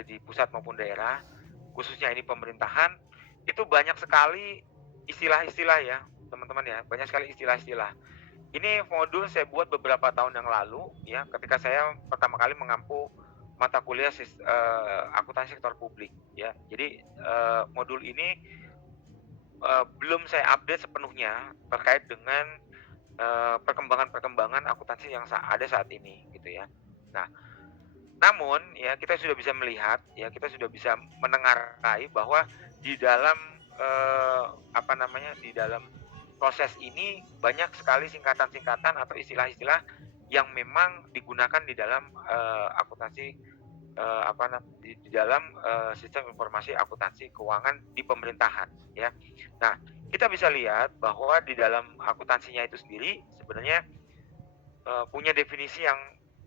ada di pusat maupun daerah, khususnya ini pemerintahan, itu banyak sekali istilah-istilah ya, teman-teman ya, banyak sekali istilah-istilah. Ini modul saya buat beberapa tahun yang lalu ya, ketika saya pertama kali mengampu mata kuliah akuntansi sektor publik ya. Jadi, modul ini, belum saya update sepenuhnya terkait dengan, perkembangan-perkembangan akuntansi yang ada saat ini gitu ya. Nah, namun ya kita sudah bisa melihat ya, kita sudah bisa menengarai bahwa di dalam, apa namanya, di dalam proses ini banyak sekali singkatan-singkatan atau istilah-istilah yang memang digunakan di dalam, akuntansi, apa di dalam, sistem informasi akuntansi keuangan di pemerintahan ya. Nah, kita bisa lihat bahwa di dalam akuntansinya itu sendiri sebenarnya, punya definisi yang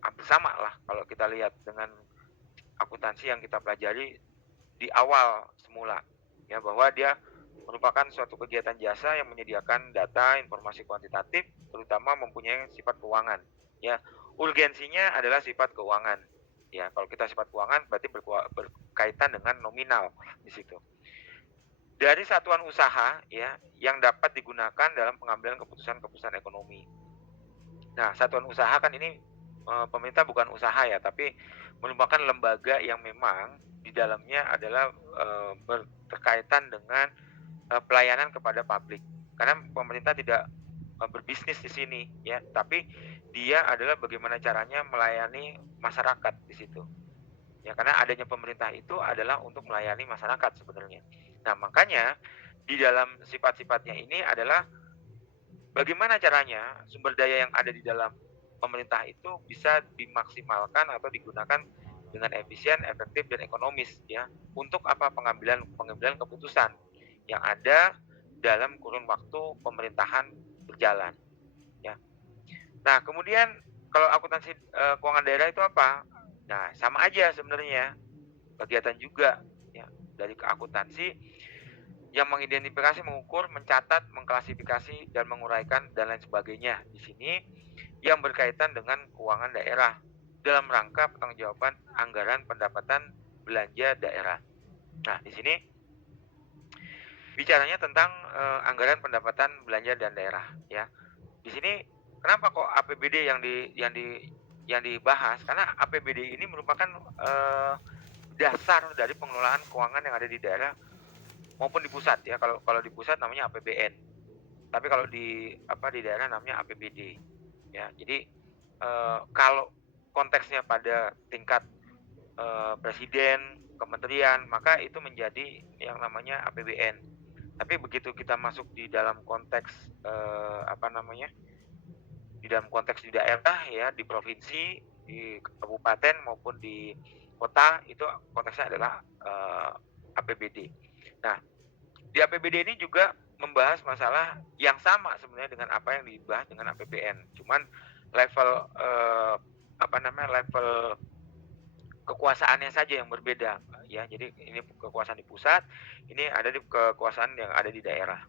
hampir sama lah kalau kita lihat dengan akuntansi yang kita pelajari di awal semula, ya bahwa dia merupakan suatu kegiatan jasa yang menyediakan data, informasi kuantitatif, terutama mempunyai sifat keuangan, ya. Urgensinya adalah sifat keuangan, ya. Kalau kita sifat keuangan berarti berkaitan dengan nominal di situ. Dari satuan usaha, ya, yang dapat digunakan dalam pengambilan keputusan-keputusan ekonomi. Nah, satuan usaha kan ini, pemerintah bukan usaha ya, tapi merupakan lembaga yang memang di dalamnya adalah, berkaitan dengan, pelayanan kepada publik. Karena pemerintah tidak, berbisnis di sini ya, tapi dia adalah bagaimana caranya melayani masyarakat di situ. Ya, karena adanya pemerintah itu adalah untuk melayani masyarakat sebenarnya. Nah, makanya di dalam sifat-sifatnya ini adalah bagaimana caranya sumber daya yang ada di dalam pemerintah itu bisa dimaksimalkan atau digunakan dengan efisien, efektif, dan ekonomis ya, untuk apa? Pengambilan pengambilan keputusan yang ada dalam kurun waktu pemerintahan berjalan ya. Nah, kemudian kalau akuntansi, keuangan daerah itu apa? Nah, sama aja sebenarnya, kegiatan juga ya, dari akuntansi yang mengidentifikasi, mengukur, mencatat, mengklasifikasi, dan menguraikan, dan lain sebagainya. Di sini yang berkaitan dengan keuangan daerah dalam rangka pertanggungjawaban anggaran pendapatan belanja daerah. Nah, di sini bicaranya tentang, anggaran pendapatan belanja dan daerah, ya. Di sini kenapa kok APBD yang dibahas? Karena APBD ini merupakan, dasar dari pengelolaan keuangan yang ada di daerah maupun di pusat ya. Kalau kalau di pusat namanya APBN. Tapi kalau di daerah namanya APBD, ya. Jadi, kalau konteksnya pada tingkat, presiden, kementerian, maka itu menjadi yang namanya APBN. Tapi begitu kita masuk di dalam konteks, apa namanya, di dalam konteks di daerah ya, di provinsi, di kabupaten maupun di kota, itu konteksnya adalah, APBD. Nah, di APBD ini juga membahas masalah yang sama sebenarnya dengan apa yang dibahas dengan APBN. Cuman level, apa namanya, level kekuasaannya saja yang berbeda, ya. Jadi ini kekuasaan di pusat, ini ada di kekuasaan yang ada di daerah.